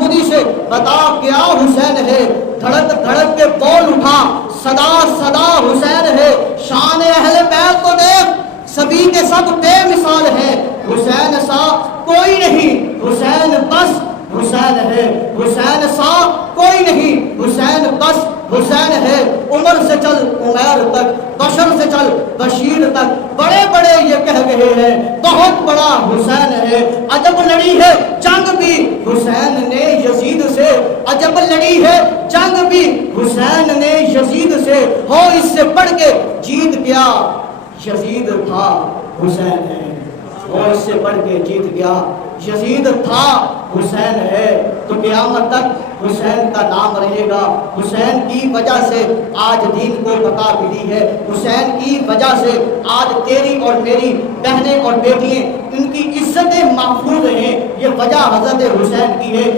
خودی سے بتا کیا حسین ہے، دھڑک دھڑک کے بول اٹھا صدا صدا حسین ہے، شان اہل بیت کو دیکھ سبھی کے سب بے مثال ہے، حسین سا کوئی نہیں حسین بس حسین ہے، حسین سا کوئی نہیں حسین بس حسین ہے، عمر سے چل عمیر تک، بشر سے چل بشیر تک، بڑے بڑے یہ کہہ گئے ہیں بہت بڑا حسین ہے، عجب لڑی ہے جنگ بھی حسین نے یزید سے، عجب لڑی ہے جنگ بھی حسین نے یزید سے، ہو اس سے بڑھ کے جیت گیا یزید تھا حسین ہے، وہ اس سے بڑھ کے جیت گیا یزید تھا حسین ہے، تو قیامت تک حسین کا نام رہے گا، حسین کی وجہ سے آج دین کو بقا ملی ہے، حسین کی وجہ سے آج تیری اور میری بہنیں اور بیٹیاں ان کی عزتیں محفوظ ہیں، یہ وجہ حضرت حسین کی ہے۔